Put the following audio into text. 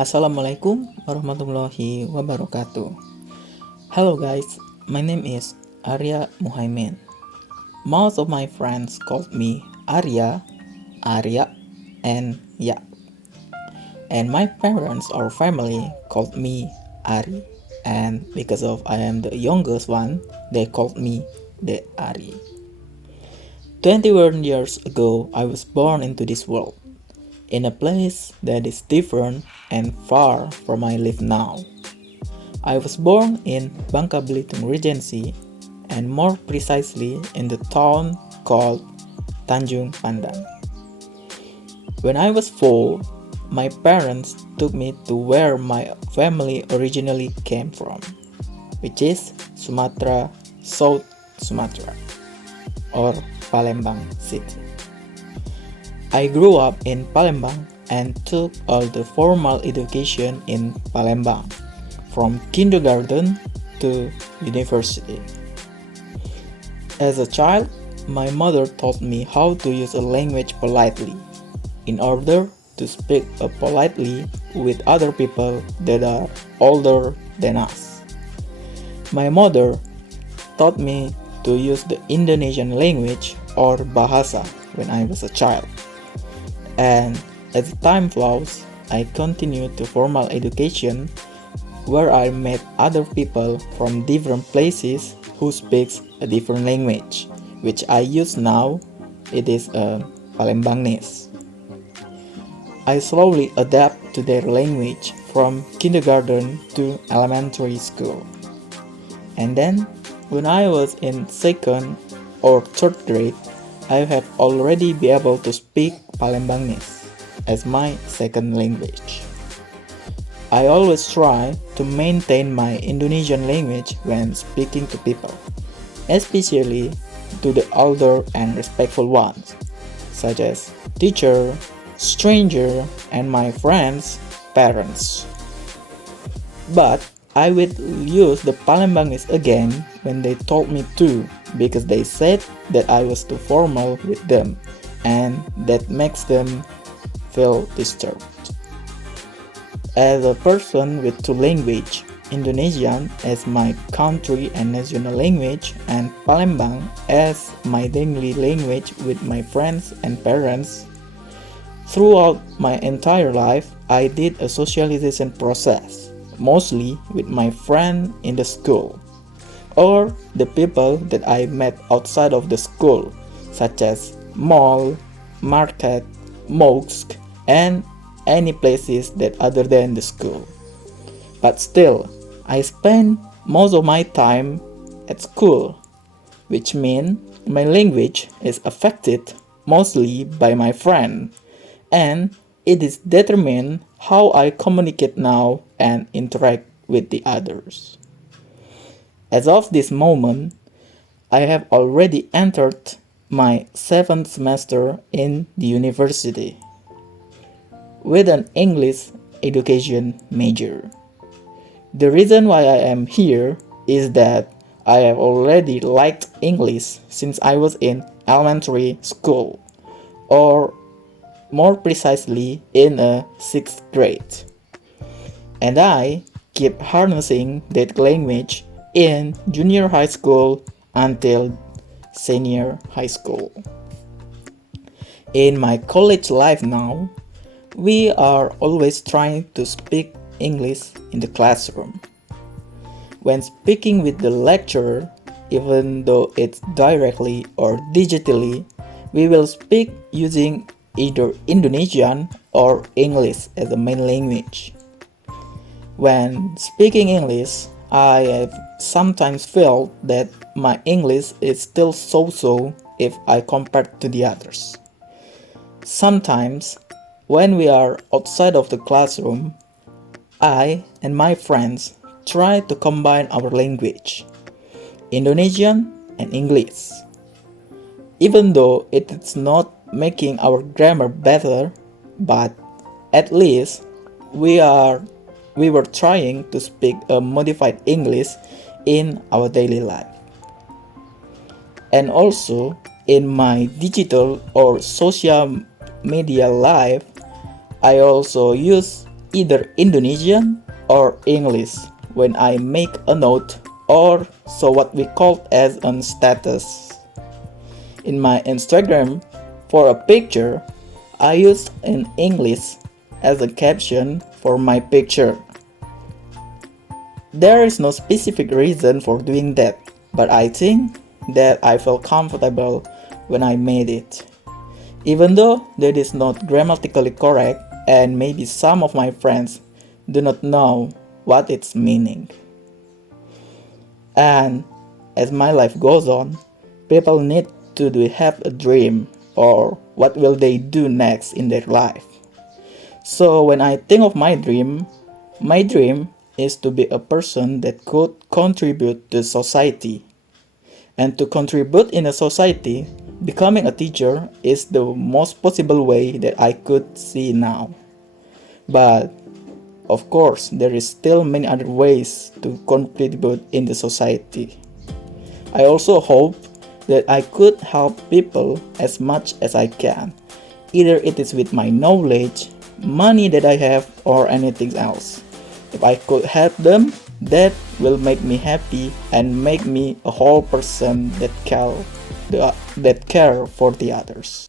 Assalamualaikum warahmatullahi wabarakatuh. Hello guys, my name is Arya Muhaimin. Most of my friends called me Arya, Arya, and Ya. And my parents or family called me Ari. And because of I am the youngest one, they called me the Ari. 21 years ago, I was born into this world, in a place that is different and far from I live now. I was born in Bangka Belitung Regency, and more precisely in the town called Tanjung Pandan. When I was 4, my parents took me to where my family originally came from, which is Sumatra, South Sumatra, or Palembang City. I grew up in Palembang and took all the formal education in Palembang, from kindergarten to university. As a child, my mother taught me how to use a language politely, in order to speak politely with other people that are older than us. My mother taught me to use the Indonesian language or bahasa when I was a child. And as time flows, I continued to formal education where I met other people from different places who speaks a different language, which I use now. It is Palembangese. I slowly adapt to their language from kindergarten to elementary school. And then, when I was in second or third grade, I have already be able to speak Palembangese as my second language. I always try to maintain my Indonesian language when speaking to people, especially to the older and respectful ones, such as teacher, stranger, and my friends' parents. But I will use the Palembangese again when they told me to, because they said that I was too formal with them, and that makes them feel disturbed. As a person with two languages, Indonesian as my country and national language, and Palembang as my daily language with my friends and parents, throughout my entire life, I did a socialization process, mostly with my friend in the school, or the people that I met outside of the school, such as mall, market, mosque, and any places that other than the school. But still, I spend most of my time at school, which means my language is affected mostly by my friend, and it is determined how I communicate now and interact with the others. As of this moment, I have already entered my 7th semester in the university with an English education major. The reason why I am here is that I have already liked English since I was in elementary school, or more precisely in a 6th grade. And I keep harnessing that language in junior high school until senior high school. In my college life now, we are always trying to speak English in the classroom. When speaking with the lecturer, even though it's directly or digitally, we will speak using either Indonesian or English as the main language. When speaking English, I have sometimes felt that my English is still so-so if I compare to the others. Sometimes, when we are outside of the classroom, I and my friends try to combine our language, Indonesian and English. Even though it is not making our grammar better, but at least we were trying to speak a modified English in our daily life. And also, in my digital or social media life, I also use either Indonesian or English when I make a note or so what we call as a status. In my Instagram, for a picture, I use in English as a caption for my picture. There is no specific reason for doing that, but I think that I felt comfortable when I made it. Even though that is not grammatically correct and maybe some of my friends do not know what its meaning. And as my life goes on, people need to have a dream or what will they do next in their life. So when I think of my dream is to be a person that could contribute to society. And to contribute in a society, becoming a teacher is the most possible way that I could see now. But of course, there is still many other ways to contribute in the society. I also hope that I could help people as much as I can, either it is with my knowledge, money that I have, or anything else. If I could help them, that will make me happy and make me a whole person that care for the others.